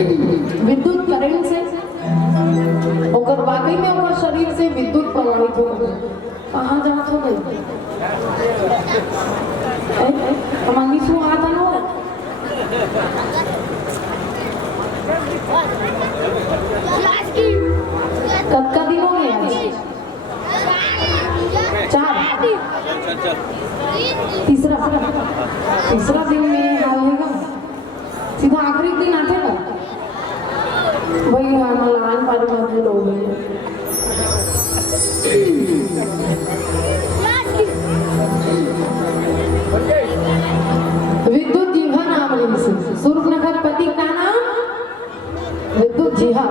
विद्युत करंट से और वाकई में और शरीर से विद्युत प्रवाहित हो गई। कहाँ जात हो गई हमारी सु आता ना कब का दिन हो गया? 4 तीसरा दिन में आएगा सीधा आखिरी दिन आते ना वही मलान पारिवारिक लोग विद्युत जिहा नाम सूर्पनखा पति का नाम विद्युत जिहा।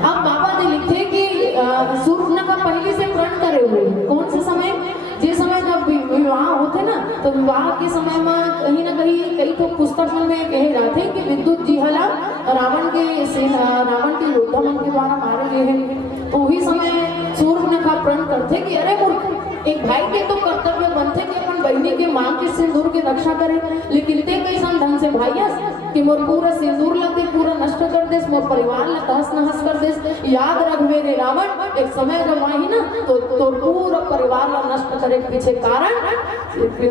अब बाबा जी लिखे कि सूर्पनखा पहले से प्रण करे हुए कौन से समय जिस समय जब विवाह होते ना तो विवाह के समय में कहीं ना कहीं कई तो पुस्तक में कहे जाते कि विद्युत जिहाला रावण के योद्धा मन के द्वारा मारे गए हैं। तो वही समय सूर्पनखा प्रण करते कि अरे मूर्ख एक भाई के तो कर्तव्य बनते कि अपन बहनी के मांग के सिंदूर की रक्षा करे, लेकिन ते कैसा ढंग से भाइया कि मोर पूरा सिंदूर लगे पूरा नष्ट कर देस, मोर परिवार ला तहस नहस कर देस। याद रख मेरे रावण एक समय जब आई ना तो पूरा परिवार ला नष्ट करे के पीछे कारण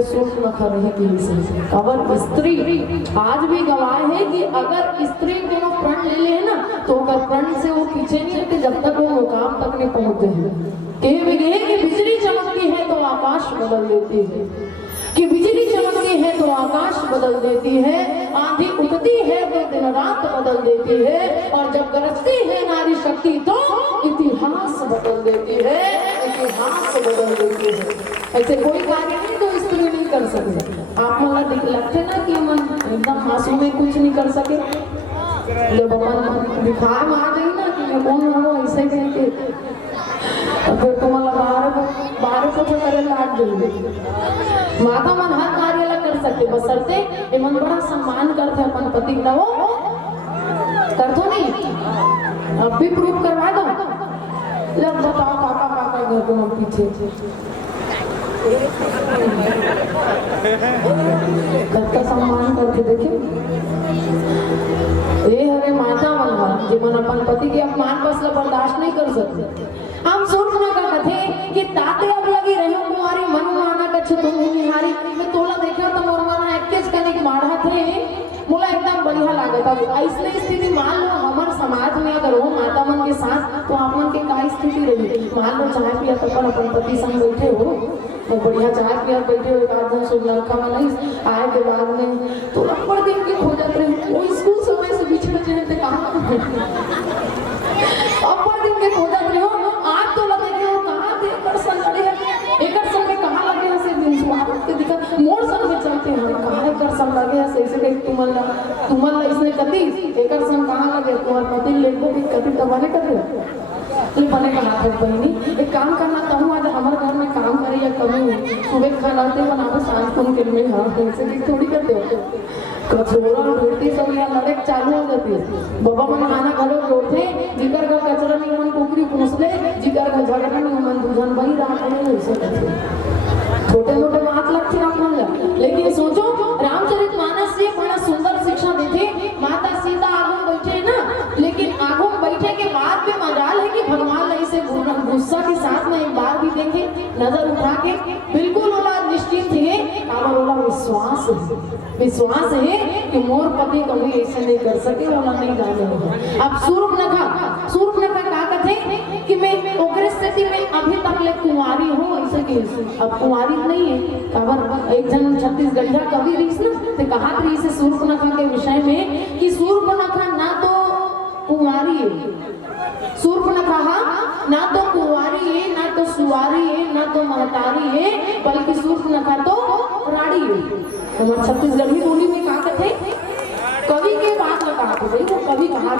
सूर्पनखा रहे की अगर स्त्री आज भी गवाह है कि अगर स्त्री को प्रण ले ले ना तो अगर प्रण से वो पीछे नहीं हटते जब तक वो मुकाम तक नहीं पहुंचते हैं। कि बिजली चमकती है तो आकाश बदल देती है, कि बिजली चमकती है तो आकाश बदल देती है, आंधी उठती है तो दिन रात बदल देती है, और जब गरजती है नारी शक्ति तो इतिहास बदल देती है, इतिहास बदल देती है। ऐसे कोई कार्य नहीं तो स्त्री नहीं कर सकते। आप मतलब लगते ना कि मन एकदम मासूम में कुछ नहीं कर सके, जब अपन दिखाए में आ गई ना कि मैं कौन हूँ ऐसे कह के फिर तुम्हारा बाहर को तो करे लाग देंगे। माता मन हर कार्य ला कर सकते बसरते ये मन बड़ा सम्मान करते अपन पति का वो कर तो नहीं अब भी प्रूफ करवा दो। जब बताओ काका घर को हम पीछे घर का सम्मान करके देखे ये हरे माता मन जी मन अपन पति के अपमान बस बर्दाश्त नहीं कर सकते। हम सूर्पनखा कथे कि ताते अब लगी रहो कुमारी मन माना कछ तुम निहारी मैं तोला देखा तो मोर माना एक्केस कनिक माढ़ा थे मोला एकदम बढ़िया लागत। अब ऐसे स्थिति मान लो हमारे समाज में अगर हो माता मन के साथ तो आप मन के का स्थिति रही। मान लो चाय पिया तो अपन पति संग बैठे हो तो बढ़िया चाय पिया बैठे हो एक आदमी सूर्पनखा में नहीं आए के बाद में तो लंबड़ दिन की हो जाते रहे वो स्कूल समय से बीच में चलते कहाँ अपर दिन के हो जाते हो आज तो लगे कि वो कहाँ थे एक संग लड़े हैं एक संग में कहाँ लगे हैं से दिन स्वागत के दिखा मोड़ संग में चलते हैं कहाँ एक संग लगे हैं से ऐसे कहीं तुमन इसने कती एक संग कहाँ लगे तुम्हारे पति लेको भी कती दबाने कर रहे तो बने का हाथ बहनी एक काम करना चाहूँ आज हमारे घर में काम करे या कमी हो सुबह खानाते बनाते सांस को के लिए हाँ से थोड़ी करते हो कचोरा रोटी सब यहाँ लड़े चालू हो जाती है। बाबा मन खाना घरों जोड़ते जिकर का कचरा नहीं मन कुकरी पूछ ले जिकर का झगड़ा नहीं मन दूधन वही रात नहीं ऐसे करते छोटे मोटे बात लगते आप लेकिन सोचो रामचरितमानस से बड़ा सुंदर शिक्षा देते माता सीता आगू बैठे ना लेकिन आगू बैठे के बाद भी मजाल है कि भगवान इसे गुस्सा के साथ में एक बार भी देखे नजर उठा के बिल्कुल ओला निश्चित है और ओला विश्वास है कि मोर पति कभी ऐसे नहीं कर सके ओला नहीं जाने। अब सूर्पनखा का कथे कि मैं ओकरे स्थिति में अभी तक ले कुंवारी हूँ ऐसे कि अब कुंवारी नहीं है खबर एक जन छत्तीसगढ़िया कवि रीस ना तो कहा रही से सूर्पनखा के विषय में कि सूर्पनखा ना तो कुंवारी है सूर्पनखा ना तो कुंवारी है ना तो सुवारी है ना तो महतारी है बल्कि सूर्पनखा तो राड़ी है। हमारे छत्तीसगढ़ी बोली में कहा कहते कवि के बात में कहा भाई वो कवि कहा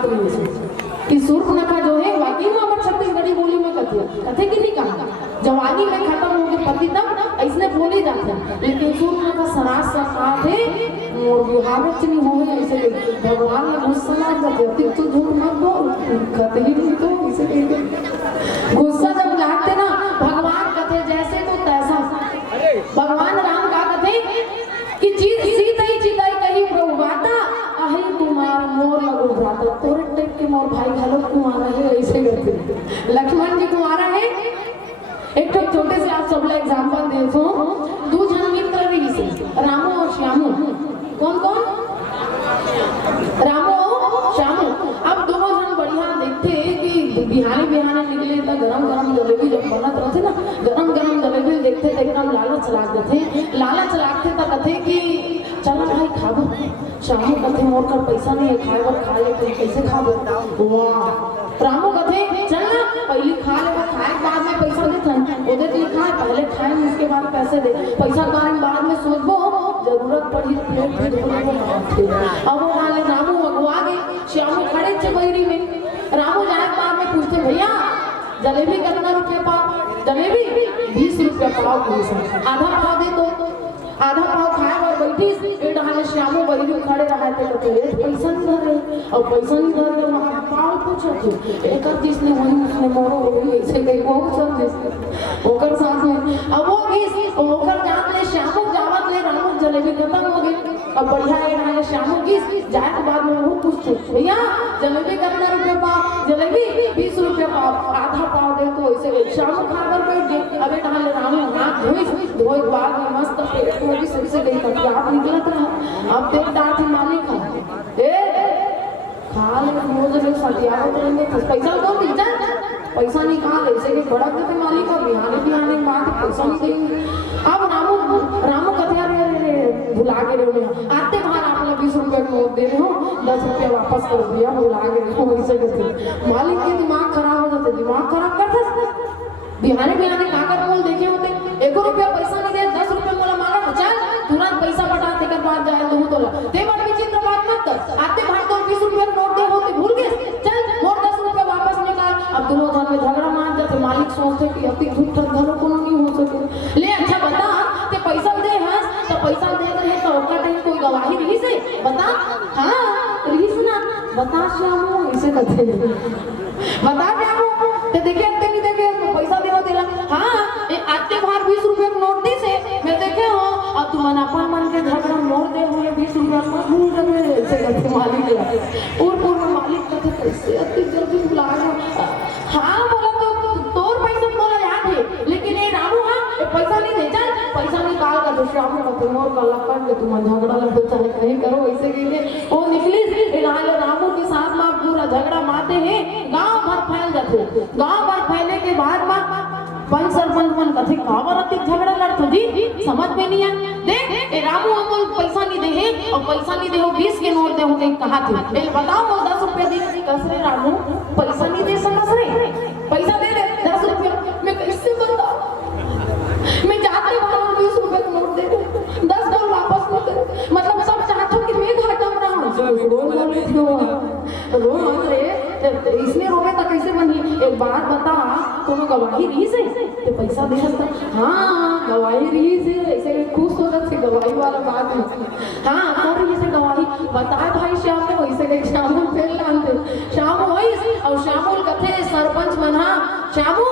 कि सूर्पनखा जो है वाकई में हमारे छत्तीसगढ़ी बोली में कथे कि नहीं कहा जवानी में खत्म हो गए पति तब ऐसने बोले जाते लेकिन सूर्पनखा सरास सरकार थे और विहारच नहीं हो ऐसे भगवान ने गुस्सा ना जाते तो झूठ मत बोल कहते ही नहीं तो इसे गुस्सा जब लागते ना भगवान कहते जैसे तो तैसा भगवान राम का कहते कि चीज सीता ही चिताई कही प्रभु बाता अहि कुमार मोर लगो भ्राता लक्ष्मण जी कुंवारा है। एक तो छोटे से आप सब एग्जाम्पल दे सो, दो जन मित्र रही से, रामू और श्यामू। कौन कौन? रामू और श्यामू। अब दोनों जन बढ़िया देखते कि बिहाने बिहाने निकले तो गरम गरम जलेबी जब बनत रहते ना, गरम गरम जलेबी देखते तो एकदम लालच लागते, लालच लागते तो कहते कि चलो भाई खाबो। श्यामू कहते मोर कर पैसा नहीं है खाए बर, खा ले तो कैसे खाबो? वाह। रामू कहते चल ना पहले खा ले, खाए बाद में पैसा देते हैं, उधर भी खाए पहले खाए उसके बाद पैसे दे, पैसा बारे में बाद में सोचबो, जरूरत पड़ी प्लेट भी धोने को। अब वो मान ले रामू अगुआ गए, श्यामू खड़े थे बहरी में। रामू जाए बाद में पूछते भैया जलेबी कितना रुपया पाव? जलेबी 20 रुपया पाव की, आधा पाव दे दो। आधा पाव खाए और बैठी डाले श्यामू बहरी खड़े रहे थे, पैसा नहीं धरे और पैसा नहीं धरे वहाँ पाव पूछे एक जिसने वही उसने मोरो वही ऐसे गई बहुत सब जिसने ओकर साथ में। अब वो घिस ओकर जान ले श्यामू जावत ले रामू जलेबी खत्म हो गई। अब बढ़िया है डाले श्यामू घिस जाए के बाद में वो पूछते भैया जलेबी कितना रुपया पाव? जलेबी 20 रुपया पाव, आधा पाव दे तो ऐसे श्यामू खाकर बैठ गए। अबे डाले रामू हाथ धोए बाद में मस्त पेट में भी सबसे गई तक आप निकलत रहा। अब देख डांट मालिक खा ले रोज रोज सतिया करेंगे पैसा तो मिल जाए, पैसा नहीं कहा ऐसे कि बड़ा के मालिक और बिहाने बिहाने बाद पैसा नहीं देंगे। अब रामू कथिया रे भुला के रहे आते बाहर आपने 20 रुपया का नोट दे रहे हो, 10 रुपया वापस कर दिया, भुला के रहे हो ऐसे करते। मालिक के दिमाग खराब हो जाते, दिमाग खराब करते बिहाने बिहाने काकर बोल देखे होते 1 रुपया पैसा नहीं दे, 10 रुपया बोला मांगा तो चल तुरंत पैसा बटा देकर बाद जाए तो तोला ते बार विचित्र बात मत कर। आते भाग तो 20 रुपया नोट दे होते भूल गए, चल मोर 10 रुपया वापस निकाल। अब दोनों जन में झगड़ा मान जाते, मालिक सोचते कि अति झूठ धनो को नहीं हो सके। ले अच्छा बता ते पैसा दे हंस तो पैसा दे रहे तो ओका टाइम कोई गवाही रही से बता? हां रही सुना बता श्यामू ऐसे कहते बता श्यामू ते देखे अत्ते नहीं देखे पैसा देवा देला। हां आते बाहर 20 रुपया नोट दी से मैं देखे हो। अब तुम अपन मन के झगड़ा मोड़ दे हुए 20 रुपया मत भूल रहे ऐसे कहते मालिक और पूर्व मालिक कहते कैसे अति जल्दी बुला रहे। हां बोला तो तोर पैसा बोला याद है लेकिन ये रामू हां पैसा नहीं दे, चल पैसा निकाल कर श्यामू का मोर का लपट के तुम झगड़ा लड़ो चाहे कहीं करो ऐसे कहेंगे। वो निकली रामू के साथ में पूरा झगड़ा मारते हैं, गांव भर फैल जाते। गांव भर फैलने के बाद में पंच सरपंच मन कथे कावर अधिक झगड़ा लड़तो जी समझ में नहीं है। देख ए रामू अमोल पैसा नहीं दे है और पैसा नहीं दे हो 20 के नोट दे हो कहीं कहा थे बताओ वो 10 रुपया दे कस रे रामू पैसा नहीं दे समझ रे पैसा दे दे 10 रुपया मैं कैसे बताऊं? मैं जाते वाला 20 रुपया का नोट दे दे 10 डॉलर वापस नहीं करे मतलब सब चाहतो कि मैं घाटा में रहूं रो मत रे इसने रोवे तो कैसे बनी? एक बात बता कोनो गवाही रही से ते पैसा दे सकता? हाँ गवाही रही से ऐसे खुश हो जाते गवाही वाला बात है। हाँ और ये से गवाही बताए भाई श्याम ने वैसे कहीं श्यामुल फेल लानते श्यामू वही और श्यामुल कथे सरपंच मना श्यामू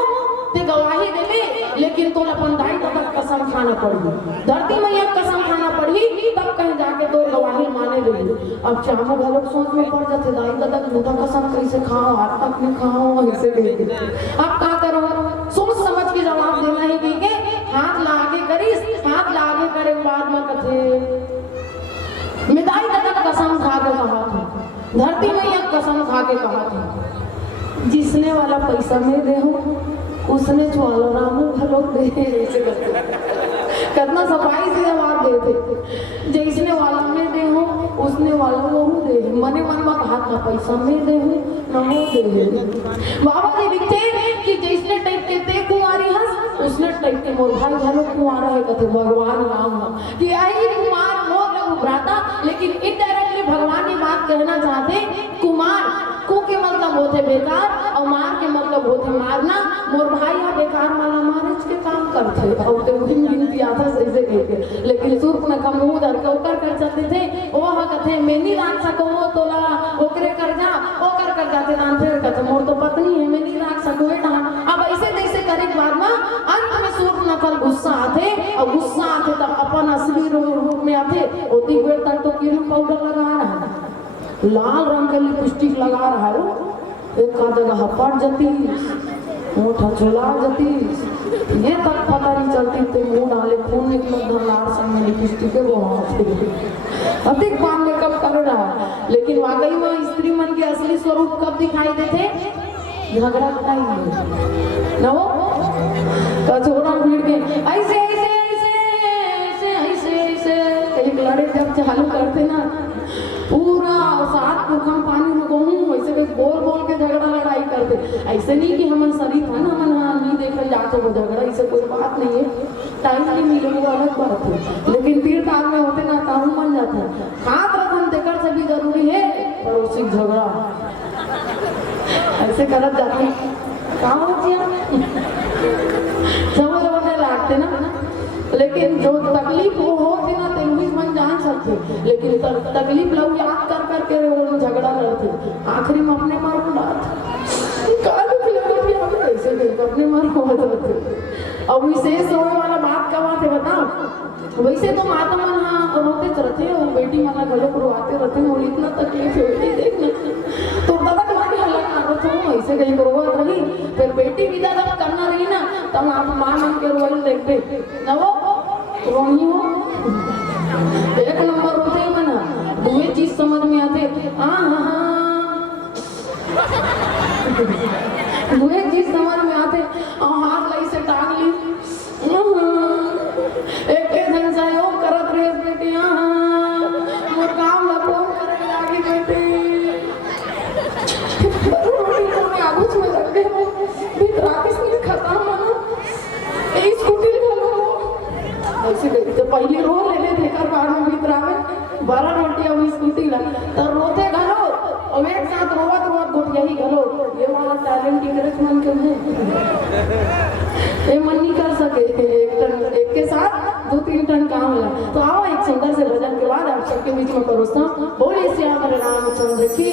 ते गवाही देवे लेकिन तो अपन दाई तक कसम खाना पड़ी, धरती मैया कसम खाना पड़ी तब कहीं जाके तो गवाही माने देगी। अब श्यामू घर सोच में पड़ जाते दाई तक झूठा कसम कैसे खाओ हाथ तक नहीं खाओ ऐसे कहेंगे। अब क्या करो सोच समझ के जवाब देना ही कहेंगे हाथ ला आगे करीस हाथ ला आगे करे बाद में कथे मिदाई तक कसम खा के कहा था, धरती मैया कसम खा के कहा था जिसने वाला पैसा में दे हो उसने ज्वाला रामू भलो दे ऐसे कितना सफाई से जवाब देते जिसने वाला में दे हो उसने वाला वो दे मने मन में कहा था पैसा में दे हो न हो दे। बाबा जी लिखते कि जिसने टाइप देते कुंवारी हंस उसने टाइप के मोर भाई भलो कुंवारा है कहते भगवान राम कि आई कुमार मोर लघु भ्राता लेकिन इनडायरेक्टली भगवान ये बात कहना चाहते कुमार को के मतलब होते बेकार और मार के मतलब होते मारना। मोर भाई या बेकार वाला मारिच के काम करते और तो वही गिनती आता ऐसे कहते लेकिन सूर्प में कम मुंह धर के ओकर कर जाते थे ओ हा कहते मैं नहीं राख सको वो तोला ओकरे कर जा ओकर कर जाते दान फिर कहते मोर तो पत्नी है मैं नहीं राख सको बेटा। अब ऐसे तैसे करे के बाद में अंत में सूर्प नकल गुस्सा आते और गुस्सा आते तब अपन असली रूप में आते ओती बेर तक तो क्रीम पाउडर लगा रहा है लाल रंग के लिपस्टिक लगा रहा है वो एक का जगह पड़ जाती मुँह ठचोला जाती, ये तक पता नहीं चलती तो मुँह डाले खून निकलो धरलार संग में लिपस्टिक के अधिक बार मेकअप कर रहा है। लेकिन वाकई में स्त्री मन के असली स्वरूप कब दिखाई देते? झगड़ा टाइम में ना, वो कचोरा भीड़ के ऐसे ऐसे ऐसे ऐसे ऐसे ऐसे एक लड़े जब चालू करते ना, पूरा 7 पुरखम पानी में कहूँ वैसे भी बोल बोल के झगड़ा लड़ाई करते। ऐसे नहीं कि हम शरीफ है ना, मन हाँ नहीं देख जाते वो झगड़ा, इससे कोई बात नहीं है, टाइम नहीं मिले वो अलग बात है। लेकिन पीर ताल में होते ना ताहू मन जाता है, हाथ रखन देकर से भी जरूरी है, पड़ोसी झगड़ा ऐसे करत जाते कहाँ होती है समझ होने लगते ना। लेकिन जो तकलीफ वो होती ना तेल मन जान सकते, लेकिन तकलीफ लोग याद कर करके वो झगड़ा करते, आखिरी में अपने मार को कैसे अपने मार को अब विशेष होने वाला बात का बात है बताओ। वैसे तो माता मन हाँ रोते रहते और बेटी माना गले को रोते रहते हैं, इतना तकलीफ है देखना तो तक मारे हल्ला तो ऐसे कहीं रोवत रही, फिर बेटी विदा जब करना रही ना तब आप माँ मन के रोल देखते ना, वो रोनी हो एक नंबर रोते ही मना दुए चीज समझ में आते दुए चीज समझ में आते हाथ लाई से टांग ली एक जन सहयोग करत रहे बेटी मोर काम ला फोन करे लागी बेटी में आगुच में लग गए भीतर किस ने खत्म मना ए स्कूटी लो ऐसे तो पहले रो ले थे कर बाद में भीतर आवे 12 रोटियां हुई स्कूटी ला तो रोते घलो और एक साथ रोवत रोवत घुट यही घलो, ये वाला टैलेंट इंग्रेज मन के है ये मन नहीं कर सके एक के साथ 2-3 टन काम है। तो आओ एक सुंदर से भजन के बाद आप सबके बीच में परोसता हूं। बोले श्याम रामचंद्र की।